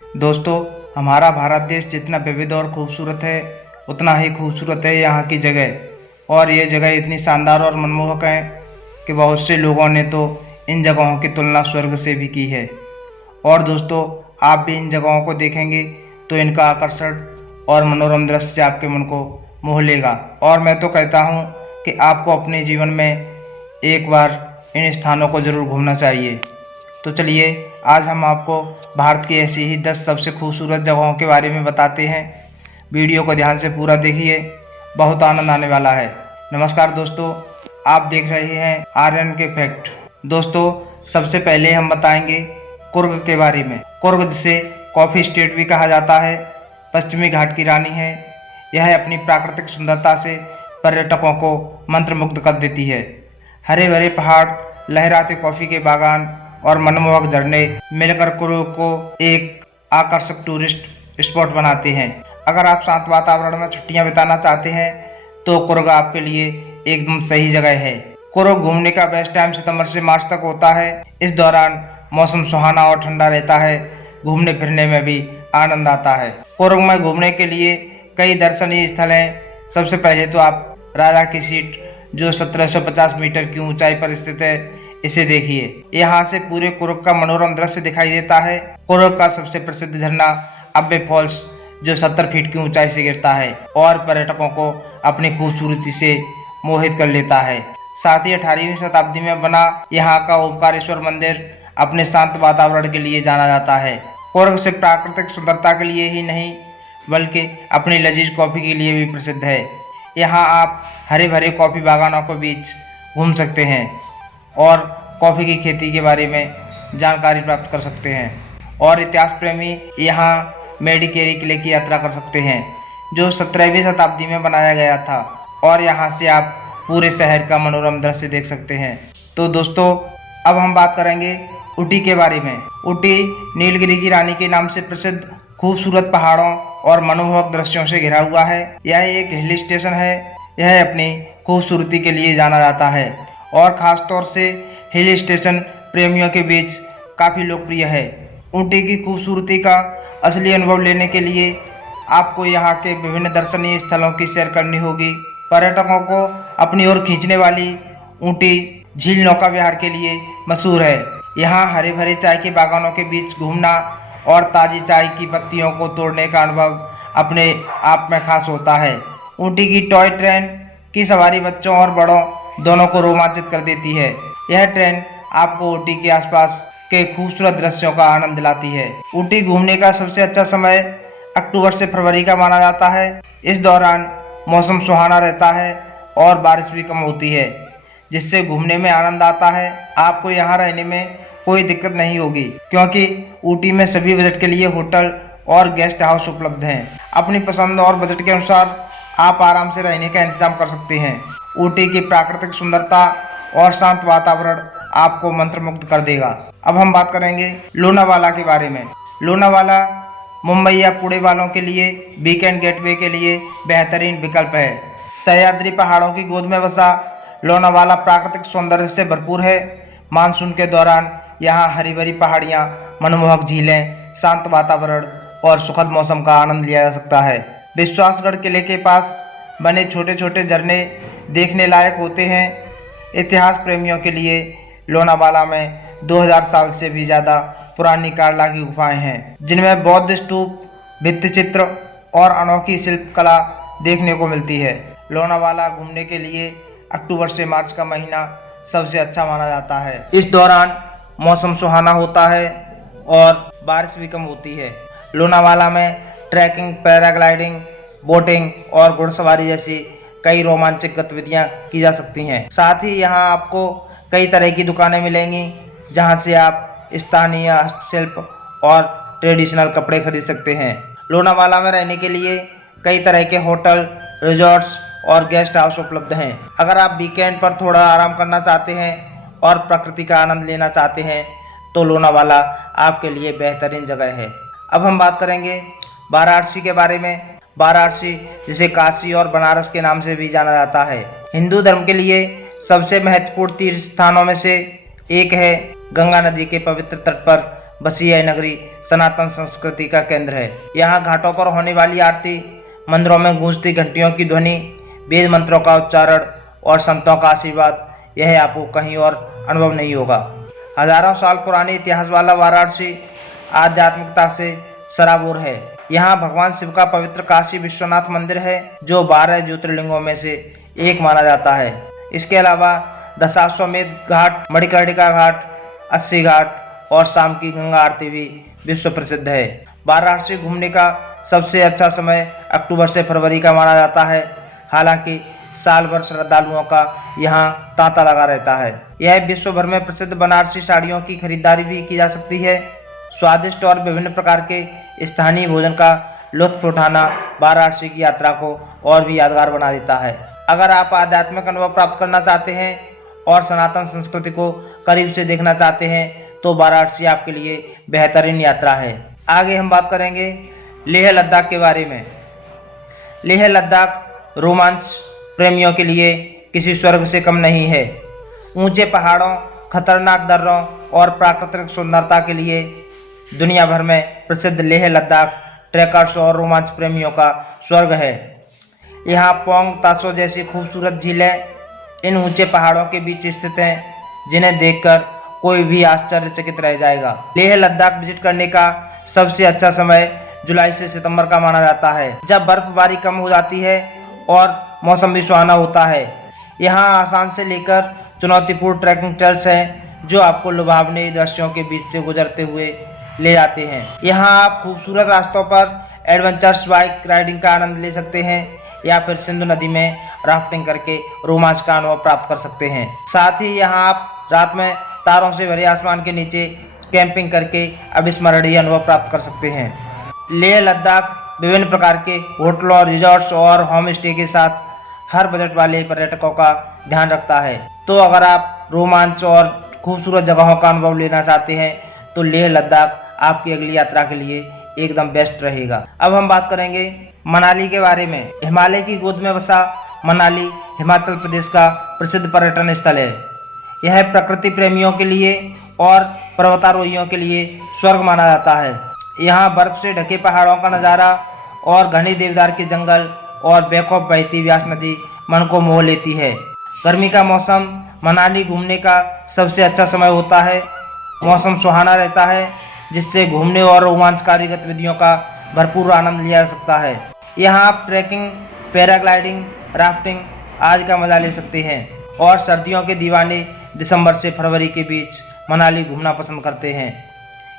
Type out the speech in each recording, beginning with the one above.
दोस्तों, हमारा भारत देश जितना विविध और खूबसूरत है, उतना ही खूबसूरत है यहाँ की जगह। और ये जगह इतनी शानदार और मनमोहक है कि बहुत से लोगों ने तो इन जगहों की तुलना स्वर्ग से भी की है। और दोस्तों, आप भी इन जगहों को देखेंगे तो इनका आकर्षण और मनोरम दृश्य आपके मन को मोह लेगा। और मैं तो कहता हूँ कि आपको अपने जीवन में एक बार इन स्थानों को ज़रूर घूमना चाहिए। तो चलिए, आज हम आपको भारत की ऐसी ही 10 सबसे खूबसूरत जगहों के बारे में बताते हैं। वीडियो को ध्यान से पूरा देखिए, बहुत आनंद आने वाला है। नमस्कार दोस्तों, आप देख रहे हैं आर्यन के फैक्ट। दोस्तों, सबसे पहले हम बताएंगे कुर्ग के बारे में। कुर्ग जिसे कॉफ़ी स्टेट भी कहा जाता है, पश्चिमी घाट की रानी है। यह अपनी प्राकृतिक सुंदरता से पर्यटकों को मंत्रमुग्ध कर देती है। हरे भरे पहाड़, लहराते कॉफ़ी के बागान और मनमोहक झरने मिलकर कुर्ग को एक आकर्षक टूरिस्ट स्पॉट बनाते हैं। अगर आप शांत वातावरण में छुट्टियां बिताना चाहते हैं तो कुर्ग आपके लिए एकदम सही जगह है। कुर्ग घूमने का बेस्ट टाइम सितंबर से मार्च तक होता है। इस दौरान मौसम सुहाना और ठंडा रहता है, घूमने फिरने में भी आनंद आता है। कुर्ग में घूमने के लिए कई दर्शनीय स्थल हैं। सबसे पहले तो आप राजा की सीट, जो 1750 मीटर की ऊंचाई पर स्थित है, इसे देखिए। यहाँ से पूरे कुर्ग का मनोरम दृश्य दिखाई देता है। कुर्ग का सबसे प्रसिद्ध झरना अब्बे फॉल्स, जो 70 फीट की ऊंचाई से गिरता है और पर्यटकों को अपनी खूबसूरती से मोहित कर लेता है। साथ ही 18वीं शताब्दी में बना यहाँ का ओमकारेश्वर मंदिर अपने शांत वातावरण के लिए जाना जाता है। कुर्ग से प्राकृतिक सुंदरता के लिए ही नहीं, बल्कि अपनी लजीज कॉफ़ी के लिए भी प्रसिद्ध है। यहाँ आप हरे भरे कॉफ़ी बागानों के बीच घूम सकते हैं और कॉफ़ी की खेती के बारे में जानकारी प्राप्त कर सकते हैं। और इतिहास प्रेमी यहाँ मेडिकेरी किले की यात्रा कर सकते हैं, जो 17वीं शताब्दी में बनाया गया था। और यहाँ से आप पूरे शहर का मनोरम दृश्य देख सकते हैं। तो दोस्तों, अब हम बात करेंगे ऊटी के बारे में। ऊटी नीलगिरी की रानी के नाम से प्रसिद्ध खूबसूरत पहाड़ों और मनमोहक दृश्यों से घिरा हुआ है। यह एक हिल स्टेशन है। यह अपनी खूबसूरती के लिए जाना जाता है और ख़ास तौर से हिल स्टेशन प्रेमियों के बीच काफ़ी लोकप्रिय है। ऊटी की खूबसूरती का असली अनुभव लेने के लिए आपको यहाँ के विभिन्न दर्शनीय स्थलों की सैर करनी होगी। पर्यटकों को अपनी ओर खींचने वाली ऊटी झील नौका विहार के लिए मशहूर है। यहाँ हरे भरे चाय के बागानों के बीच घूमना और ताज़ी चाय की पत्तियों को तोड़ने का अनुभव अपने आप में खास होता है। ऊटी की टॉय ट्रेन की सवारी बच्चों और बड़ों दोनों को रोमांचित कर देती है। यह ट्रेन आपको ऊटी के आसपास के खूबसूरत दृश्यों का आनंद दिलाती है। ऊटी घूमने का सबसे अच्छा समय अक्टूबर से फरवरी का माना जाता है। इस दौरान मौसम सुहाना रहता है और बारिश भी कम होती है, जिससे घूमने में आनंद आता है। आपको यहाँ रहने में कोई दिक्कत नहीं होगी, क्योंकि ऊटी में सभी बजट के लिए होटल और गेस्ट हाउस उपलब्ध हैं। अपनी पसंद और बजट के अनुसार आप आराम से रहने का इंतजाम कर सकते हैं। ऊटी की प्राकृतिक सुंदरता और शांत वातावरण आपको मंत्रमुग्ध कर देगा। अब हम बात करेंगे लोनावाला के बारे में। लोनावाला मुंबई या पुणे वालों के लिए वीकेंड गेटवे के लिए बेहतरीन विकल्प है। सह्याद्री पहाड़ों की गोद में बसा लोनावाला प्राकृतिक सौंदर्य से भरपूर है। मानसून के दौरान यहाँ हरी भरी पहाड़ियाँ, मनमोहक झीलें, शांत वातावरण और सुखद मौसम का आनंद लिया जा सकता है। विश्वासगढ़ किले के पास बने छोटे छोटे झरने देखने लायक होते हैं। इतिहास प्रेमियों के लिए लोनावाला में 2000 साल से भी ज़्यादा पुरानी कार्ला की गुफाएं हैं, जिनमें बौद्ध स्तूप, भित्तिचित्र और अनोखी शिल्पकला देखने को मिलती है। लोनावाला घूमने के लिए अक्टूबर से मार्च का महीना सबसे अच्छा माना जाता है। इस दौरान मौसम सुहाना होता है और बारिश भी कम होती है। लोनावाला में ट्रैकिंग, पैराग्लाइडिंग, बोटिंग और घुड़सवारी जैसी कई रोमांचक गतिविधियां की जा सकती हैं। साथ ही यहाँ आपको कई तरह की दुकानें मिलेंगी, जहाँ से आप स्थानीय हस्तशिल्प और ट्रेडिशनल कपड़े खरीद सकते हैं। लोनावाला में रहने के लिए कई तरह के होटल, रिजॉर्ट्स और गेस्ट हाउस उपलब्ध हैं। अगर आप वीकेंड पर थोड़ा आराम करना चाहते हैं और प्रकृति का आनंद लेना चाहते हैं तो लोनावाला आपके लिए बेहतरीन जगह है। अब हम बात करेंगे वाराणसी के बारे में। वाराणसी, जिसे काशी और बनारस के नाम से भी जाना जाता है, हिंदू धर्म के लिए सबसे महत्वपूर्ण तीर्थ स्थानों में से एक है। गंगा नदी के पवित्र तट पर बसी यह नगरी सनातन संस्कृति का केंद्र है। यहाँ घाटों पर होने वाली आरती, मंदिरों में गूंजती घंटियों की ध्वनि, वेद मंत्रों का उच्चारण और संतों का आशीर्वाद, यह आपको कहीं और अनुभव नहीं होगा। हजारों साल पुराने इतिहास वाला वाराणसी आध्यात्मिकता से सराबोर है। यहाँ भगवान शिव का पवित्र काशी विश्वनाथ मंदिर है, जो 12 ज्योतिर्लिंगों में से एक माना जाता है। इसके अलावा दशाश्वमेध घाट, मणिकर्णिका घाट, अस्सी घाट और शाम की गंगा आरती भी विश्व प्रसिद्ध है। वाराणसी घूमने का सबसे अच्छा समय अक्टूबर से फरवरी का माना जाता है। हालांकि साल भर श्रद्धालुओं का यहाँ तांता लगा रहता है। यह विश्व भर में प्रसिद्ध बनारसी साड़ियों की खरीदारी भी की जा सकती है। स्वादिष्ट और विभिन्न प्रकार के स्थानीय भोजन का लुत्फ उठाना वाराणसी की यात्रा को और भी यादगार बना देता है। अगर आप आध्यात्मिक अनुभव प्राप्त करना चाहते हैं और सनातन संस्कृति को करीब से देखना चाहते हैं तो वाराणसी आपके लिए बेहतरीन यात्रा है। आगे हम बात करेंगे लेह लद्दाख के बारे में। लेह लद्दाख रोमांच प्रेमियों के लिए किसी स्वर्ग से कम नहीं है। ऊंचे पहाड़ों, खतरनाक दर्रों और प्राकृतिक सुंदरता के लिए दुनिया भर में प्रसिद्ध लेह लद्दाख ट्रैकर्स और रोमांच प्रेमियों का स्वर्ग है। यहाँ पोंग तासो जैसी खूबसूरत झीलें इन ऊंचे पहाड़ों के बीच स्थित हैं, जिन्हें देखकर कोई भी आश्चर्यचकित रह जाएगा। लेह लद्दाख विजिट करने का सबसे अच्छा समय जुलाई से सितंबर का माना जाता है, जब बर्फबारी कम हो जाती है और मौसम भी सुहाना होता है। यहाँ आसान से लेकर चुनौतीपूर्ण ट्रैकिंग ट्रेल्स हैं, जो आपको लुभावने दृश्यों के बीच से गुजरते हुए ले जाते हैं। यहाँ आप खूबसूरत रास्तों पर एडवेंचर्स बाइक राइडिंग का आनंद ले सकते हैं या फिर सिंधु नदी में राफ्टिंग करके रोमांच का अनुभव प्राप्त कर सकते हैं। साथ ही यहाँ आप रात में तारों से भरे आसमान के नीचे कैंपिंग करके अविस्मरणीय अनुभव प्राप्त कर सकते हैं। लेह लद्दाख विभिन्न प्रकार के होटलों, रिजॉर्ट्स और होम स्टे के साथ हर बजट वाले पर्यटकों का ध्यान रखता है। तो अगर आप रोमांच और खूबसूरत जगहों का अनुभव लेना चाहते हैं तो लेह लद्दाख आपकी अगली यात्रा के लिए एकदम बेस्ट रहेगा। अब हम बात करेंगे मनाली के बारे में। हिमालय की गोद में बसा मनाली हिमाचल प्रदेश का प्रसिद्ध पर्यटन स्थल है। यह प्रकृति प्रेमियों के लिए और पर्वतारोहियों के लिए स्वर्ग माना जाता है। यहाँ बर्फ से ढके पहाड़ों का नज़ारा और घने देवदार के जंगल और बेखौफ बहती व्यास नदी मन को मोह लेती है। गर्मी का मौसम मनाली घूमने का सबसे अच्छा समय होता है। मौसम सुहाना रहता है, जिससे घूमने और रोमांचकारी गतिविधियों का भरपूर आनंद लिया जा सकता है। यहाँ आप ट्रैकिंग, पैराग्लाइडिंग, राफ्टिंग आदि का मजा ले सकते हैं और सर्दियों के दीवाने दिसंबर से फरवरी के बीच मनाली घूमना पसंद करते हैं।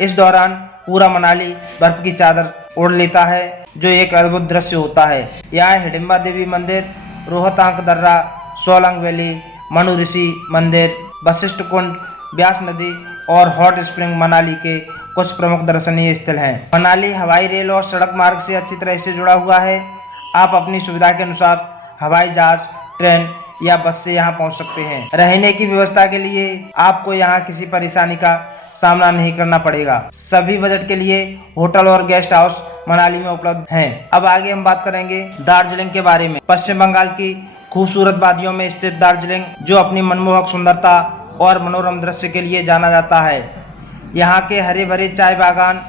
इस दौरान पूरा मनाली बर्फ की चादर ओढ़ लेता है, जो एक अद्भुत दृश्य होता है। यहाँ हिडिंबा देवी मंदिर, रोहतांग दर्रा, सोलंग वैली, मनु ऋषि मंदिर, वशिष्ठ कुंड, व्यास नदी और हॉट स्प्रिंग मनाली के कुछ प्रमुख दर्शनीय स्थल हैं। मनाली हवाई, रेल और सड़क मार्ग से अच्छी तरह से जुड़ा हुआ है। आप अपनी सुविधा के अनुसार हवाई जहाज, ट्रेन या बस से यहाँ पहुँच सकते हैं। रहने की व्यवस्था के लिए आपको यहाँ किसी परेशानी का सामना नहीं करना पड़ेगा। सभी बजट के लिए होटल और गेस्ट हाउस मनाली में उपलब्ध हैं। अब आगे हम बात करेंगे दार्जिलिंग के बारे में। पश्चिम बंगाल की खूबसूरत वादियों में स्थित दार्जिलिंग, जो अपनी मनमोहक सुंदरता और मनोरम दृश्य के लिए जाना जाता है। यहाँ के हरे भरे चाय बागान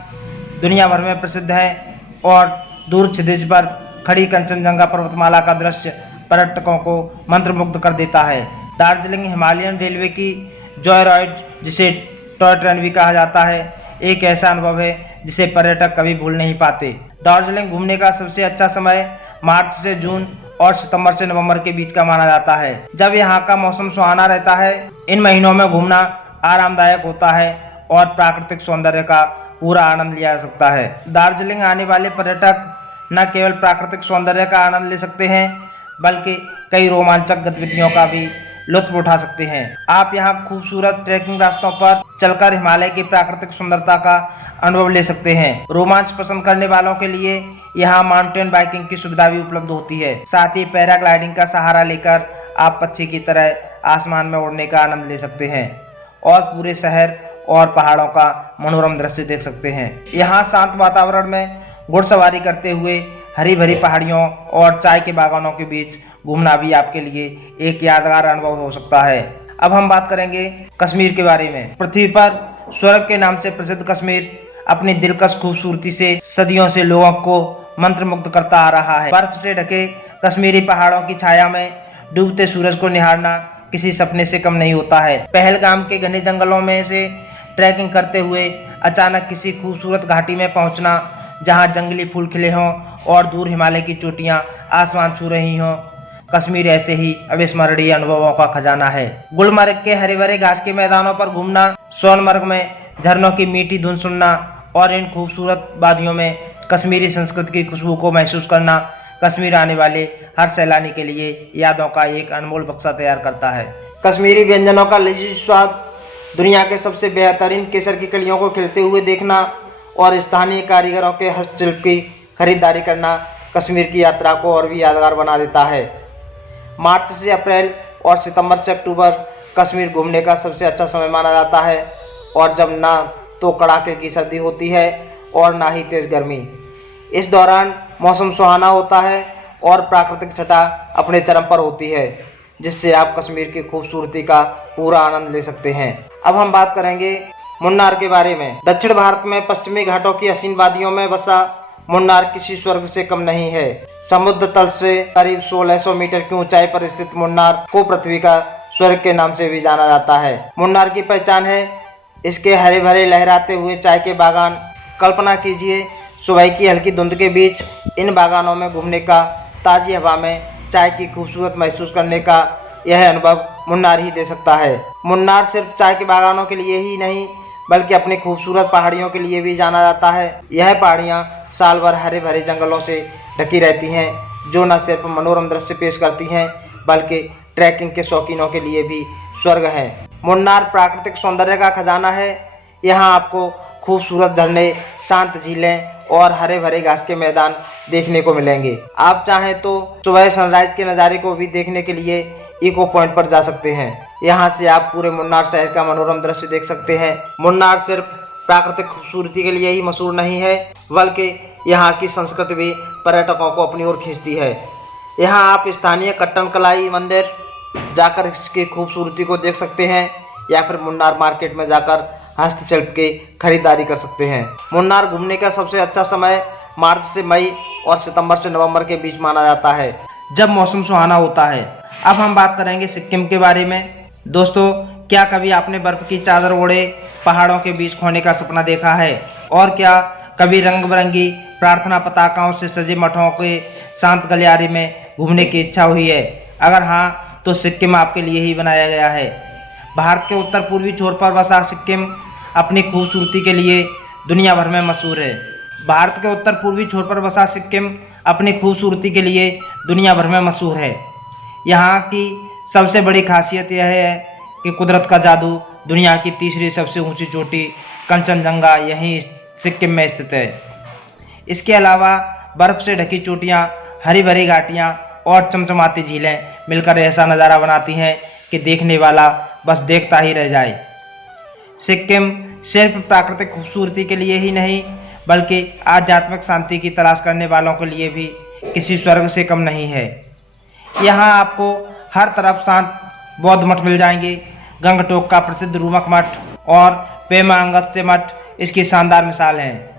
दुनिया भर में प्रसिद्ध हैं और दूर क्षितिज पर खड़ी कंचनजंगा पर्वतमाला का दृश्य पर्यटकों को मंत्रमुग्ध कर देता है। दार्जिलिंग हिमालयन रेलवे की जॉय राइड, जिसे टॉय ट्रेन भी कहा जाता है, एक ऐसा अनुभव है जिसे पर्यटक कभी भूल नहीं पाते। दार्जिलिंग घूमने का सबसे अच्छा समय मार्च से जून और सितंबर से नवंबर के बीच का माना जाता है, जब यहाँ का मौसम सुहाना रहता है। इन महीनों में घूमना आरामदायक होता है और प्राकृतिक सौंदर्य का पूरा आनंद लिया जा सकता है। दार्जिलिंग आने वाले पर्यटक न केवल प्राकृतिक सौंदर्य का आनंद ले सकते हैं, बल्कि कई रोमांचक गतिविधियों का भी लुत्फ उठा सकते हैं। आप यहाँ खूबसूरत ट्रैकिंग रास्तों पर चलकर हिमालय की प्राकृतिक सुंदरता का अनुभव ले सकते हैं। रोमांच पसंद करने वालों के लिए यहाँ माउंटेन बाइकिंग की सुविधा भी उपलब्ध होती है। साथ ही पैराग्लाइडिंग का सहारा लेकर आप पक्षी की तरह आसमान में उड़ने का आनंद ले सकते हैं और पूरे शहर और पहाड़ों का मनोरम दृश्य देख सकते हैं। यहाँ शांत वातावरण में घुड़सवारी करते हुए हरी भरी पहाड़ियों और चाय के बागानों के बीच घूमना भी आपके लिए एक यादगार अनुभव हो सकता है। अब हम बात करेंगे कश्मीर के बारे में। पृथ्वी पर स्वर्ग के नाम से प्रसिद्ध कश्मीर अपनी दिलकश खूबसूरती से सदियों से लोगों को मंत्रमुग्ध करता आ रहा है। बर्फ से ढके कश्मीरी पहाड़ों की छाया में डूबते सूरज को निहारना किसी सपने से कम नहीं होता है। पहलगाम के घने जंगलों में से ट्रैकिंग करते हुए अचानक किसी खूबसूरत घाटी में पहुंचना, जहां जंगली फूल खिले हों और दूर हिमालय की चोटियां आसमान छू रही हों। कश्मीर ऐसे ही अविस्मरणीय अनुभवों का खजाना है। गुलमर्ग के हरे भरे घास के मैदानों पर घूमना, सोनमर्ग में झरनों की मीठी धुन सुनना और इन खूबसूरत वादियों में कश्मीरी संस्कृति की खुशबू को महसूस करना कश्मीर आने वाले हर सैलानी के लिए यादों का एक अनमोल बक्सा तैयार करता है। कश्मीरी व्यंजनों का लजीज स्वाद, दुनिया के सबसे बेहतरीन केसर की कलियों को खिलते हुए देखना और स्थानीय कारीगरों के हस्तशिल्प की खरीदारी करना कश्मीर की यात्रा को और भी यादगार बना देता है। मार्च से अप्रैल और सितंबर से अक्टूबर कश्मीर घूमने का सबसे अच्छा समय माना जाता है, और जब ना तो कड़ाके की सर्दी होती है और ना ही तेज़ गर्मी। इस दौरान मौसम सुहाना होता है और प्राकृतिक छटा अपने चरम पर होती है, जिससे आप कश्मीर की खूबसूरती का पूरा आनंद ले सकते हैं। अब हम बात करेंगे मुन्नार के बारे में। दक्षिण भारत में पश्चिमी घाटों की हसीन वादियों में बसा मुन्नार किसी स्वर्ग से कम नहीं है। समुद्र तल से करीब 1600 मीटर की ऊंचाई पर स्थित मुन्नार को पृथ्वी का स्वर्ग के नाम से भी जाना जाता है। मुन्नार की पहचान है इसके हरे भरे लहराते हुए चाय के बागान। कल्पना कीजिए, सुबह की हल्की धुंध के बीच इन बागानों में घूमने का, ताज़ी हवा में चाय की खूबसूरत महसूस करने का यह अनुभव मुन्नार ही दे सकता है। मुन्नार सिर्फ चाय के बागानों के लिए ही नहीं बल्कि अपनी खूबसूरत पहाड़ियों के लिए भी जाना जाता है। यह पहाड़ियाँ साल भर हरे भरे जंगलों से ढकी रहती हैं, जो न सिर्फ मनोरम दृश्य पेश करती हैं बल्कि ट्रैकिंग के शौकीनों के लिए भी स्वर्ग है। मुन्नार प्राकृतिक सौंदर्य का खजाना है। यहाँ आपको खूबसूरत झरने, शांत झीलें और हरे भरे घास के मैदान देखने को मिलेंगे। आप चाहें तो सुबह सनराइज के नज़ारे को भी देखने के लिए इको पॉइंट पर जा सकते हैं। यहाँ से आप पूरे मुन्नार शहर का मनोरम दृश्य देख सकते हैं। मुन्नार सिर्फ प्राकृतिक खूबसूरती के लिए ही मशहूर नहीं है बल्कि यहाँ की संस्कृति भी पर्यटकों को अपनी ओर खींचती है। यहाँ आप स्थानीय कट्टनकलाई मंदिर जाकर इसकी खूबसूरती को देख सकते हैं या फिर मुन्नार मार्केट में जाकर हस्तशिल्प की खरीदारी कर सकते हैं। मुन्नार घूमने का सबसे अच्छा समय मार्च से मई और सितंबर से नवंबर के बीच माना जाता है, जब मौसम सुहाना होता है। अब हम बात करेंगे सिक्किम के बारे में। दोस्तों, क्या कभी आपने बर्फ़ की चादर ओढ़े पहाड़ों के बीच खोने का सपना देखा है? और क्या कभी रंग बिरंगी प्रार्थना पताकाओं से सजे मठों के शांत गलियारे में घूमने की इच्छा हुई है? अगर हाँ, तो सिक्किम आपके लिए ही बनाया गया है। भारत के उत्तर पूर्वी छोर पर बसा सिक्किम अपनी खूबसूरती के लिए दुनिया भर में मशहूर है। भारत के उत्तर पूर्वी छोर पर बसा सिक्किम अपनी खूबसूरती के लिए दुनिया भर में मशहूर है। यहाँ की सबसे बड़ी खासियत यह है कि कुदरत का जादू, दुनिया की तीसरी सबसे ऊंची चोटी कंचनजंगा यहीं सिक्किम में स्थित है। इसके अलावा बर्फ़ से ढकी चोटियाँ, हरी भरी घाटियाँ और चमचमाती झीलें मिलकर ऐसा नज़ारा बनाती हैं कि देखने वाला बस देखता ही रह जाए। सिक्किम सिर्फ प्राकृतिक खूबसूरती के लिए ही नहीं बल्कि आध्यात्मिक शांति की तलाश करने वालों के लिए भी किसी स्वर्ग से कम नहीं है। यहाँ आपको हर तरफ शांत बौद्ध मठ मिल जाएंगे। गंगटोक का प्रसिद्ध रूमक मठ और पेमा अंगत्से मठ इसकी शानदार मिसाल हैं।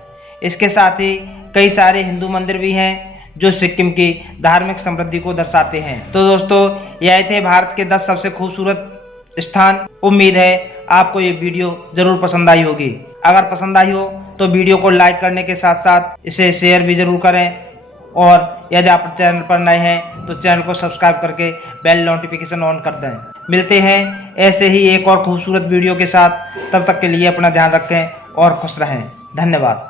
इसके साथ ही कई सारे हिंदू मंदिर भी हैं जो सिक्किम की धार्मिक समृद्धि को दर्शाते हैं। तो दोस्तों, यह थे भारत के 10 सबसे खूबसूरत स्थान। उम्मीद है आपको ये वीडियो ज़रूर पसंद आई होगी। अगर पसंद आई हो तो वीडियो को लाइक करने के साथ साथ इसे शेयर भी ज़रूर करें, और यदि आप चैनल पर नए हैं तो चैनल को सब्सक्राइब करके बेल नोटिफिकेशन ऑन कर दें। मिलते हैं ऐसे ही एक और खूबसूरत वीडियो के साथ। तब तक के लिए अपना ध्यान रखें और खुश रहें। धन्यवाद।